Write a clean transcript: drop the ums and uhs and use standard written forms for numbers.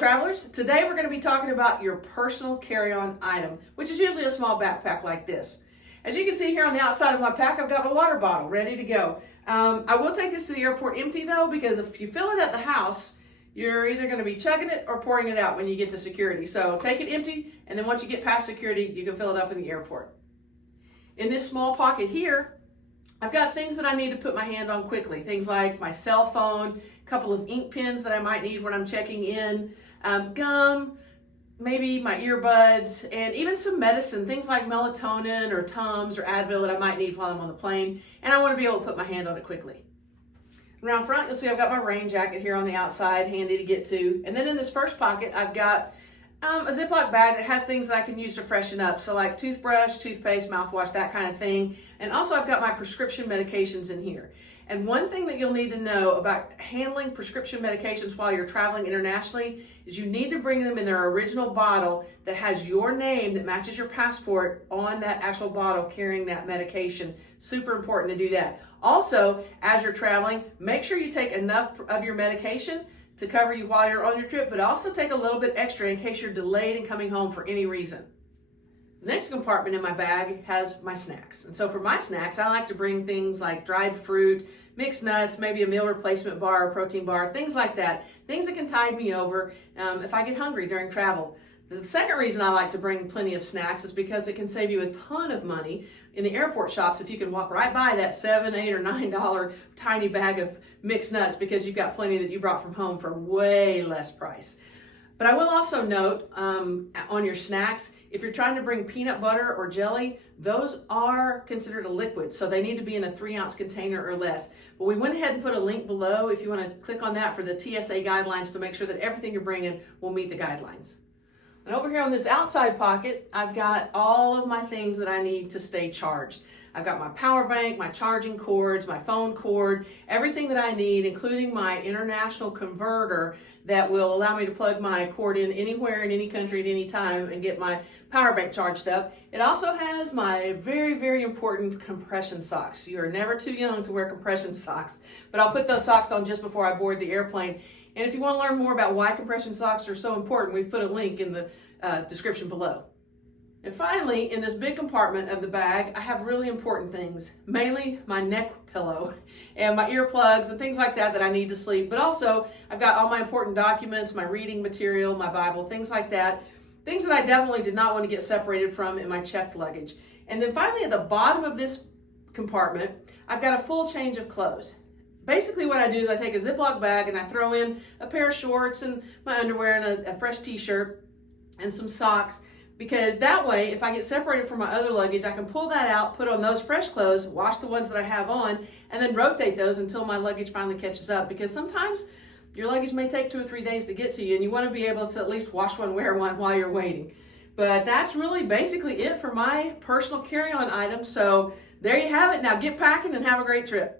travelers. Today we're going to be talking about your personal carry-on item, which is usually a small backpack like this. As you can see here on the outside of my pack, I've got my water bottle ready to go. I will take this to the airport empty though, because if you fill it at the house, you're either going to be chugging it or pouring it out when you get to security. So take it empty, and then once you get past security, you can fill it up in the airport. In this small pocket here, I've got things that I need to put my hand on quickly. Things like my cell phone, a couple of ink pens that I might need when I'm checking in, gum, maybe my earbuds, and even some medicine, things like melatonin or Tums or Advil that I might need while I'm on the plane. And I want to be able to put my hand on it quickly. Around front, you'll see I've got my rain jacket here on the outside, handy to get to. And then in this first pocket, I've got a Ziploc bag that has things that I can use to freshen up. So like toothbrush, toothpaste, mouthwash, that kind of thing. And also I've got my prescription medications in here. And one thing that you'll need to know about handling prescription medications while you're traveling internationally is you need to bring them in their original bottle that has your name that matches your passport on that actual bottle carrying that medication. Super important to do that. Also, as you're traveling, make sure you take enough of your medication to cover you while you're on your trip, but also take a little bit extra in case you're delayed in coming home for any reason. The next compartment in my bag has my snacks. And so for my snacks, I like to bring things like dried fruit, mixed nuts, maybe a meal replacement bar, a protein bar, things like that. Things that can tide me over if I get hungry during travel. The second reason I like to bring plenty of snacks is because it can save you a ton of money in the airport shops if you can walk right by that $7, $8, or $9 tiny bag of mixed nuts because you've got plenty that you brought from home for way less price. But I will also note on your snacks, if you're trying to bring peanut butter or jelly, those are considered a liquid, so they need to be in a 3-ounce container or less. But we went ahead and put a link below if you want to click on that for the TSA Guidelines to make sure that everything you're bringing will meet the guidelines. And over here on this outside pocket, I've got all of my things that I need to stay charged. I've got my power bank, my charging cords, my phone cord, everything that I need, including my international converter that will allow me to plug my cord in anywhere in any country at any time and get my power bank charged up. It also has my very, very important compression socks. You are never too young to wear compression socks, but I'll put those socks on just before I board the airplane. And if you want to learn more about why compression socks are so important, we've put a link in the description below. And finally, in this big compartment of the bag, I have really important things, mainly my neck pillow and my earplugs and things like that that I need to sleep. But also, I've got all my important documents, my reading material, my Bible, things like that. Things that I definitely did not want to get separated from in my checked luggage. And then finally, at the bottom of this compartment, I've got a full change of clothes. Basically what I do is I take a Ziploc bag and I throw in a pair of shorts and my underwear and a fresh t-shirt and some socks, because that way if I get separated from my other luggage, I can pull that out, put on those fresh clothes, wash the ones that I have on, and then rotate those until my luggage finally catches up, because sometimes your luggage may take 2 or 3 days to get to you and you want to be able to at least wash one, wear one while you're waiting. But that's really basically it for my personal carry-on items. So there you have it. Now get packing and have a great trip.